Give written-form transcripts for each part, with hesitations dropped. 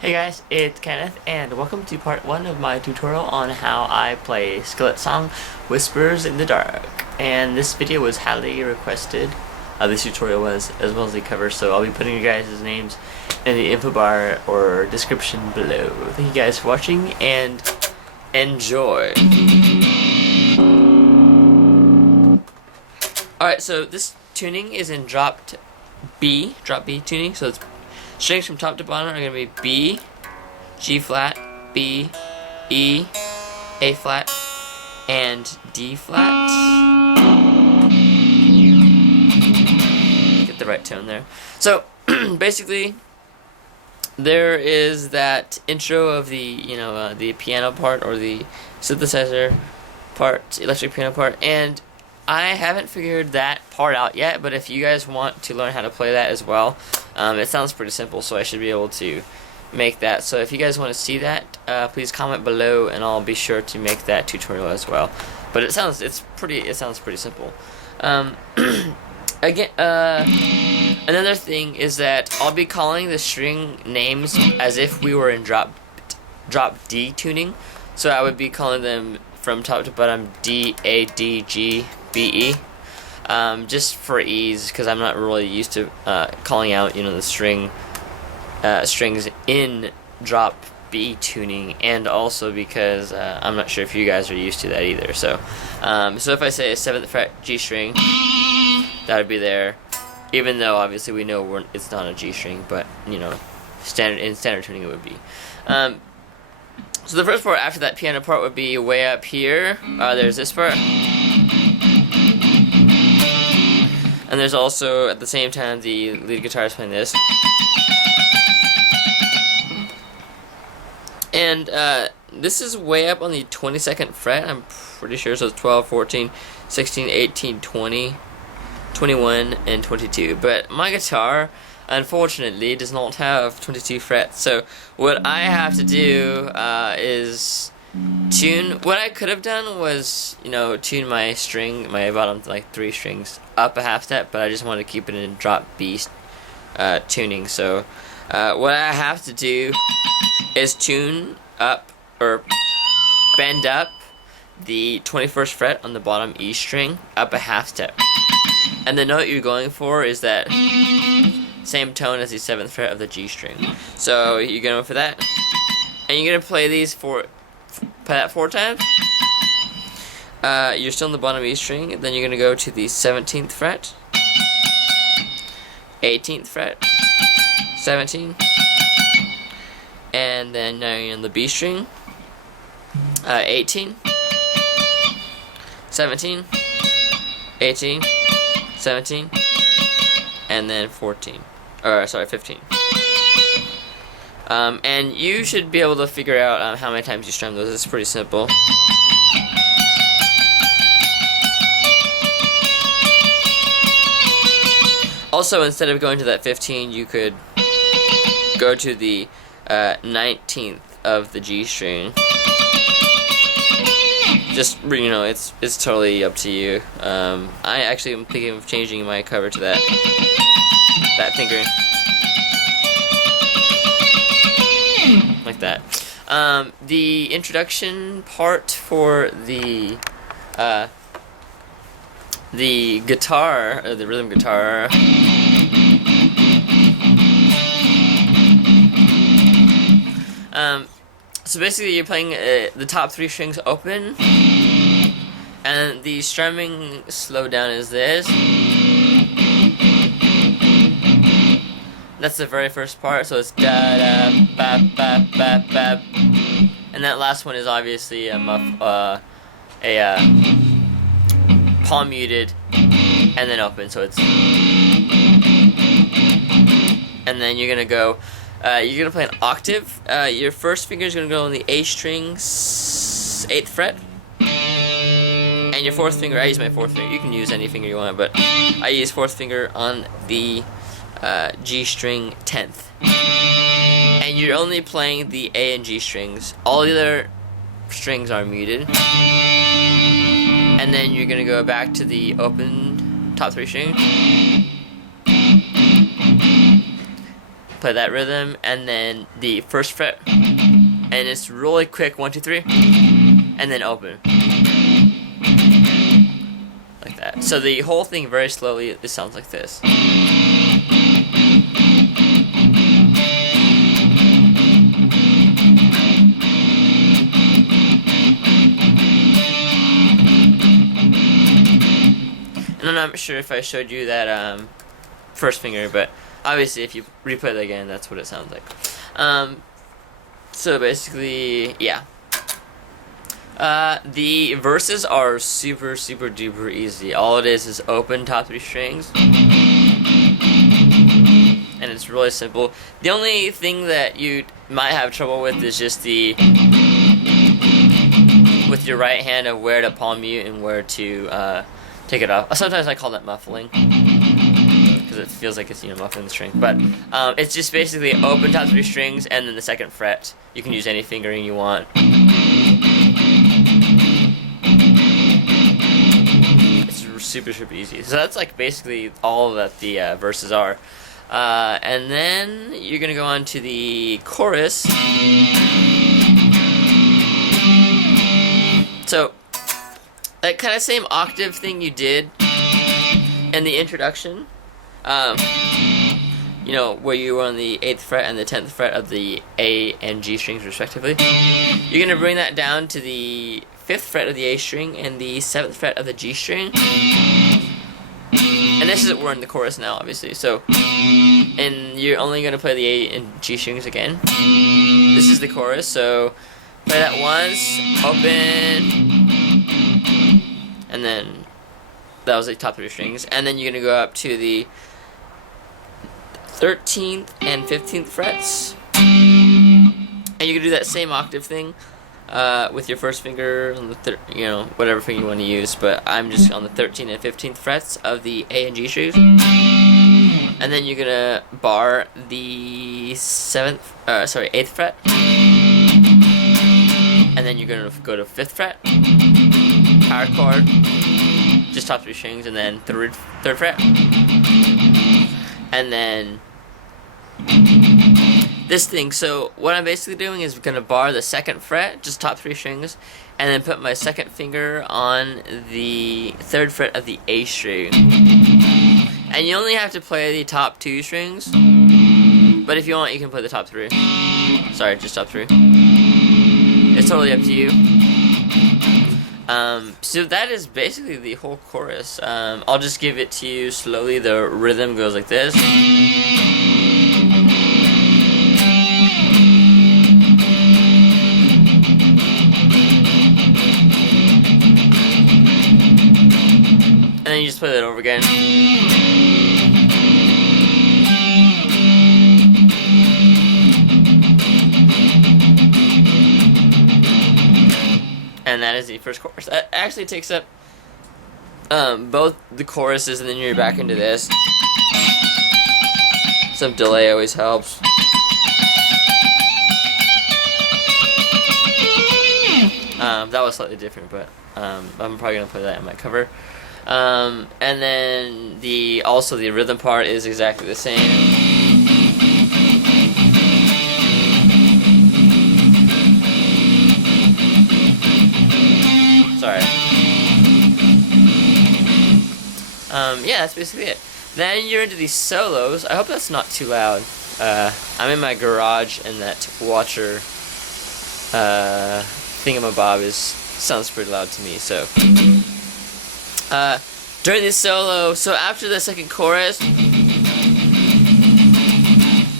Hey guys, it's Kenneth, and welcome to part 1 of my tutorial on how I play Skillet song Whispers in the Dark. And this video was highly requested, this tutorial was, as well as the cover, so I'll be putting you guys' names in the info bar or description below. Thank you guys for watching, and enjoy! Alright, so this tuning is in drop B tuning, so it's strings from top to bottom are going to be B, G flat, B, E, A flat, and D flat. Get the right tone there. So basically, there is that intro of the the piano part or the synthesizer part, electric piano part, and I haven't figured that part out yet, but if you guys want to learn how to play that as well, it sounds pretty simple, so I should be able to make that. So if you guys want to see that, please comment below, and I'll be sure to make that tutorial as well. But it sounds pretty simple. Again, another thing is that I'll be calling the string names as if we were in drop D tuning. So I would be calling them from top to bottom D, A, D, G, B, E. Just for ease, because I'm not really used to calling out the strings in drop B tuning, and also because I'm not sure if you guys are used to that either. So if I say a 7th fret G string, that would be there, even though obviously we know it's not a G string, but standard tuning it would be. So the first part after that piano part would be way up here. There's this part. And there's also, at the same time, the lead guitar is playing this. And this is way up on the 22nd fret, I'm pretty sure. So it's 12, 14, 16, 18, 20, 21, and 22. But my guitar, unfortunately, does not have 22 frets. So what I have to do is tune. What I could have done was, tune my bottom 3 strings up a half step, but I just wanted to keep it in drop B tuning. So what I have to do is tune up, or bend up, the 21st fret on the bottom E string up a half step. And the note you're going for is that same tone as the 7th fret of the G string. So you're going for that, and you're going to play these play that 4 times. You're still in the bottom E string, and then you're going to go to the 17th fret, 18th fret, 17, and then now you're in the B string, 18, 17, 18, 17, and then 14, or sorry, 15. And you should be able to figure out how many times you strum those. It's pretty simple. Also, instead of going to that 15, you could go to the 19th of the G string. Just, it's totally up to you. I actually am thinking of changing my cover to that finger. Like that. The introduction part for the guitar, or the rhythm guitar, so basically you're playing the top 3 strings open, and the strumming slowdown is this. That's the very first part, so it's da da ba ba ba ba, and that last one is obviously a palm muted and then open, so it's, and then you're gonna go, you're gonna play an octave. Your first finger is gonna go on the A string, 8th fret, and your 4th finger, I use my 4th finger, you can use any finger you want, but I use 4th finger on the G string 10th, and you're only playing the A and G strings. All the other strings are muted, and then you're gonna go back to the open top 3 string, play that rhythm, and then the first fret, and it's really quick, 1, 2, 3, and then open, like that. So the whole thing very slowly, it sounds like this. And I'm not sure if I showed you that first finger, but obviously if you replay that again, that's what it sounds like. So basically, yeah. The verses are super duper easy. All it is open top 3 strings, and it's really simple. The only thing that you might have trouble with is just with your right hand of where to palm mute and where to take it off. Sometimes I call that muffling, because it feels like it's, muffling the string. But it's just basically open top 3 strings and then the 2nd fret. You can use any fingering you want. It's super easy. So that's like basically all that the verses are. And then you're gonna go on to the chorus. So that kind of same octave thing you did in the introduction, where you were on the 8th fret and the 10th fret of the A and G strings respectively, you're going to bring that down to the 5th fret of the A string and the 7th fret of the G string. And this is, we're in the chorus now, obviously, so, and you're only going to play the A and G strings again. This is the chorus, so play that once, open, and then that was the top 3 strings, and then you're going to go up to the 13th and 15th frets, and you can do that same octave thing with your first finger on the whatever finger you want to use, but I'm just on the 13th and 15th frets of the A and G strings, and then you're going to bar the 8th fret, and then you're going to go to 5th fret, power chord, just top 3 strings, and then 3rd fret, and then this thing. So what I'm basically doing is going to bar the 2nd fret, just top 3 strings, and then put my 2nd finger on the 3rd fret of the A string. And you only have to play the top 2 strings, but if you want, you can play the top 3. Sorry, just top 3. It's totally up to you. So that is basically the whole chorus. I'll just give it to you slowly. The rhythm goes like this. And then you just play that over again. And that is the first chorus. That actually takes up both the choruses, and then you're back into this. Some delay always helps. That was slightly different, but I'm probably gonna play that in my cover. And then also the rhythm part is exactly the same. Sorry. Yeah, that's basically it. Then you're into these solos. I hope that's not too loud. I'm in my garage, and that watcher thingamabob sounds pretty loud to me. So during this solo, so after the 2nd chorus,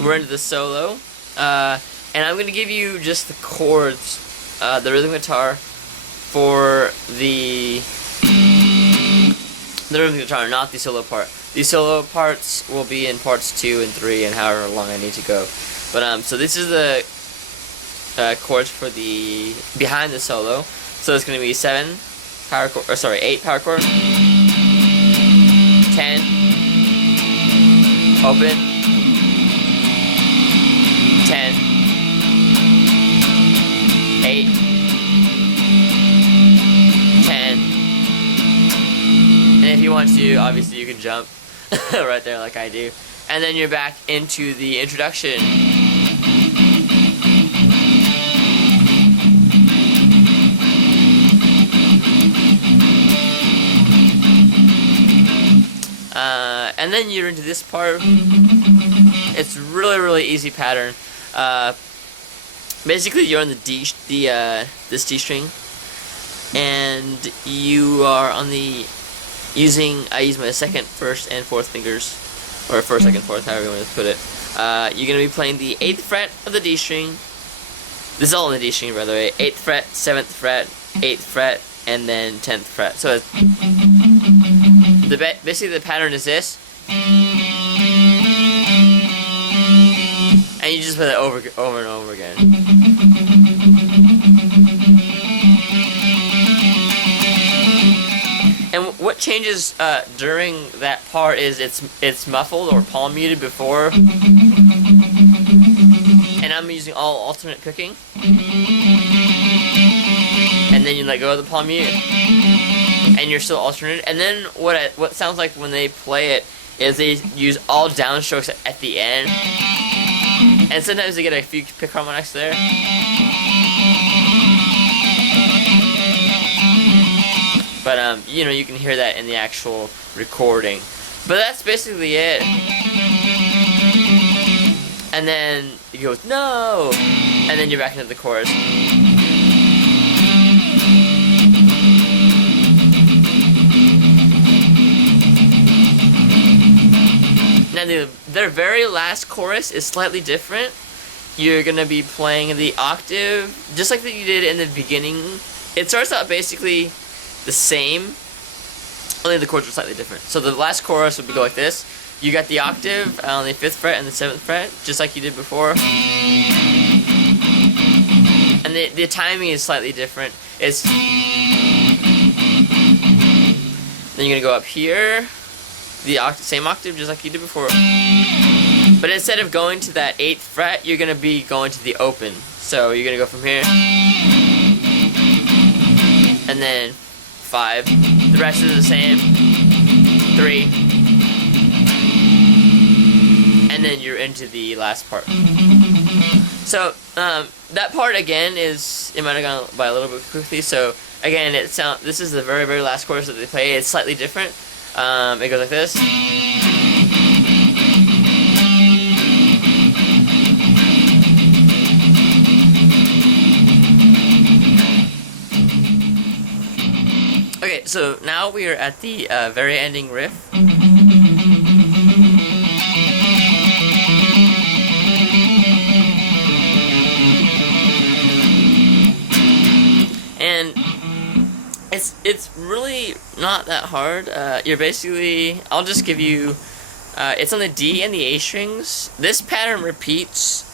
we're into the solo, and I'm gonna give you just the chords, the rhythm guitar for the rhythm guitar, not the solo part. The solo parts will be in parts 2 and 3 and however long I need to go. But so this is the chords for the behind the solo. So it's gonna be 8 power chord, 10, open, 10, 8, 10, and if you want to, obviously you can jump right there like I do, and then you're back into the introduction. And then you're into this part. It's really easy pattern. Basically, you're on the this D string, and you are on the I use my second, first, and fourth fingers, or first, second, fourth, however you want to put it. You're gonna be playing the 8th fret of the D string. This is all on the D string, by the way. 8th fret, 7th fret, 8th fret, and then 10th fret. So it's basically the pattern is this, and you just play that over and over again. And what changes during that part is it's muffled or palm muted before, and I'm using all alternate picking, and then you let go of the palm mute, and you're still alternate. And then what sounds like when they play it is they use all downstrokes at the end, and sometimes they get a few pick harmonics there. But you know, you can hear that in the actual recording. But that's basically it. And then he goes, no! And then you're back into the chorus. Now their very last chorus is slightly different. You're gonna be playing the octave, just like that you did in the beginning. It starts out basically the same, only the chords are slightly different. So the last chorus would go like this. You got the octave on the 5th fret and the 7th fret, just like you did before. And the timing is slightly different. It's then you're gonna go up here, the same octave, just like you did before. But instead of going to that 8th fret, you're gonna be going to the open. So you're gonna go from here, and then 5. The rest is the same. 3. And then you're into the last part. So that part again it might have gone by a little bit quickly. So again, this is the very last chorus that they play. It's slightly different. It goes like this. Okay, so now we are at the very ending riff. And it's really not that hard. You're basically, I'll just give you, it's on the D and the A strings. This pattern repeats.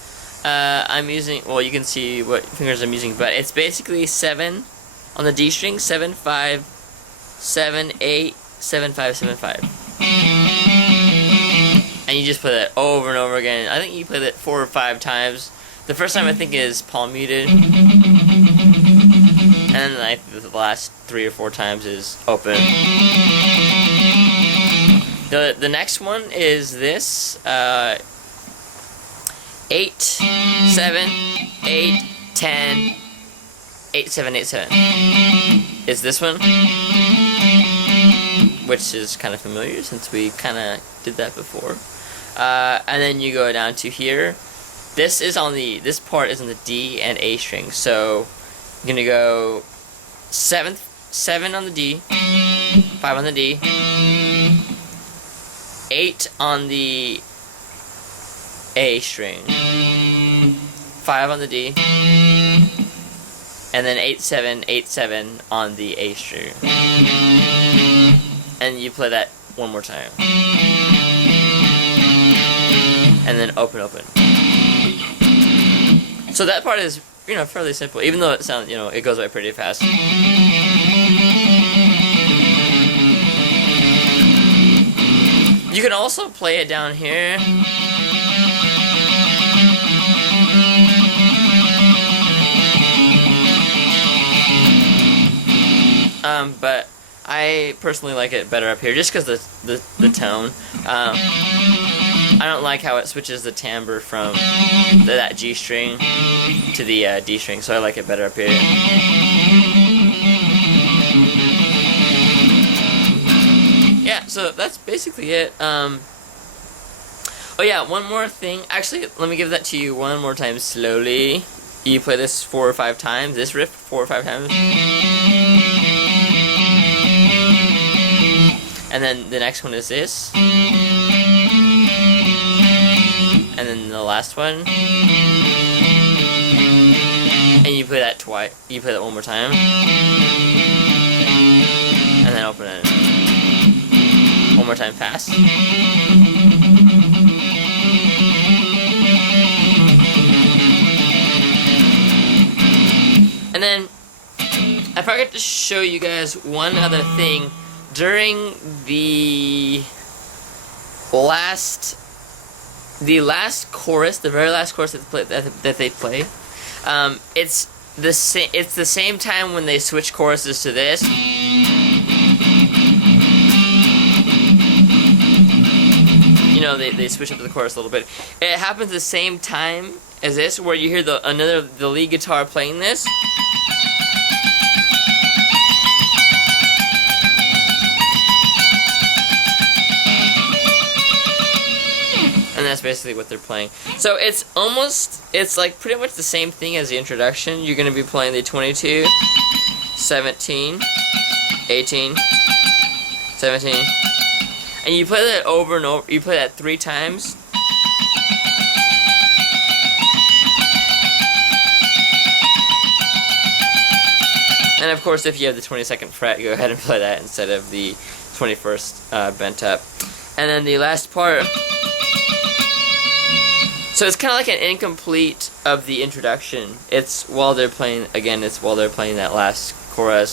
I'm using, well, you can see what fingers I'm using, but it's basically 7 on the D string, 7, 5, 7, 8, 7, 5, 7, 5. And you just play that over and over again. I think you play that 4 or 5 times. The first time I think is palm muted. And then I think the last 3 or 4 times is open. The next one is this 8, 7, 8, 10, 8, 7, 8, 7 is this one, which is kind of familiar since we kind of did that before. And then you go down to here. This part is on the D and A string. So you're gonna go 7 on the D, 5 on the D, 8 on the A string, 5 on the D, and then 8, 7, 8, 7 on the A string. And you play that one more time. And then open, open. So that part is, fairly simple, even though it sounds, it goes by pretty fast. You can also play it down here. But I personally like it better up here, just because the tone. I don't like how it switches the timbre from that G string to the D string, so I like it better up here. Yeah, so that's basically it. Oh yeah, one more thing. Actually, let me give that to you one more time slowly. You play this 4 or 5 times, this riff 4 or 5 times. And then the next one is this. And then the last one. And you play that twice. You play that one more time. And then open it. One more time fast. And then I forgot to show you guys one other thing. During the last chorus, the very last chorus that they play, it's the same time when they switch choruses to this. You know, they switch up the chorus a little bit. It happens the same time as this, where you hear the lead guitar playing this. And that's basically what they're playing. So it's like pretty much the same thing as the introduction. You're going to be playing the 22, 17, 18, 17. And you play that over and over. You play that 3 times. And of course, if you have the 22nd fret, go ahead and play that instead of the 21st bent up. And then the last part. So it's kind of like an incomplete of the introduction. It's while they're playing, again, it's while they're playing that last chorus.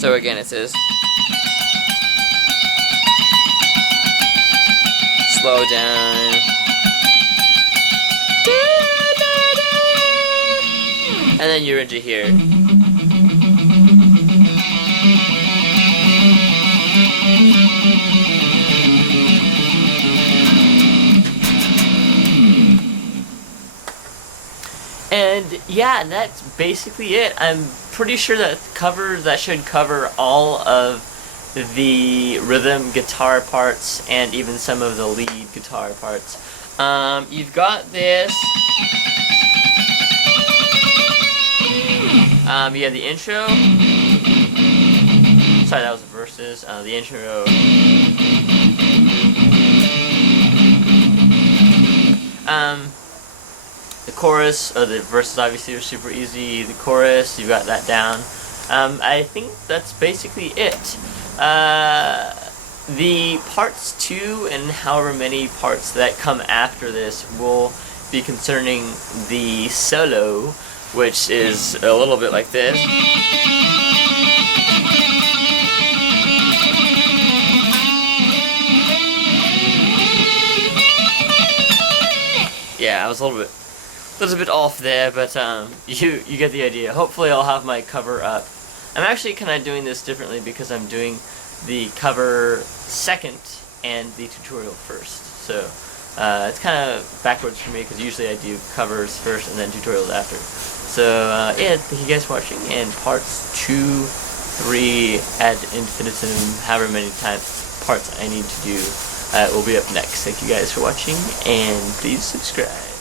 So again, it says, slow down. And then you're into here. And yeah, that's basically it. I'm pretty sure that should cover all of the rhythm guitar parts and even some of the lead guitar parts. You've got this. You have the intro. Sorry, that was the verses. The intro. The chorus, or the verses obviously are super easy. The chorus, you got that down. I think that's basically it. The parts 2 and however many parts that come after this will be concerning the solo, which is a little bit like this. Yeah, I was a little bit off there, but you get the idea. Hopefully I'll have my cover up. I'm actually kind of doing this differently because I'm doing the cover second and the tutorial first. So it's kind of backwards for me because usually I do covers first and then tutorials after. So yeah, thank you guys for watching, and parts 2, 3 ad infinitum, however many parts I need to do will be up next. Thank you guys for watching, and please subscribe.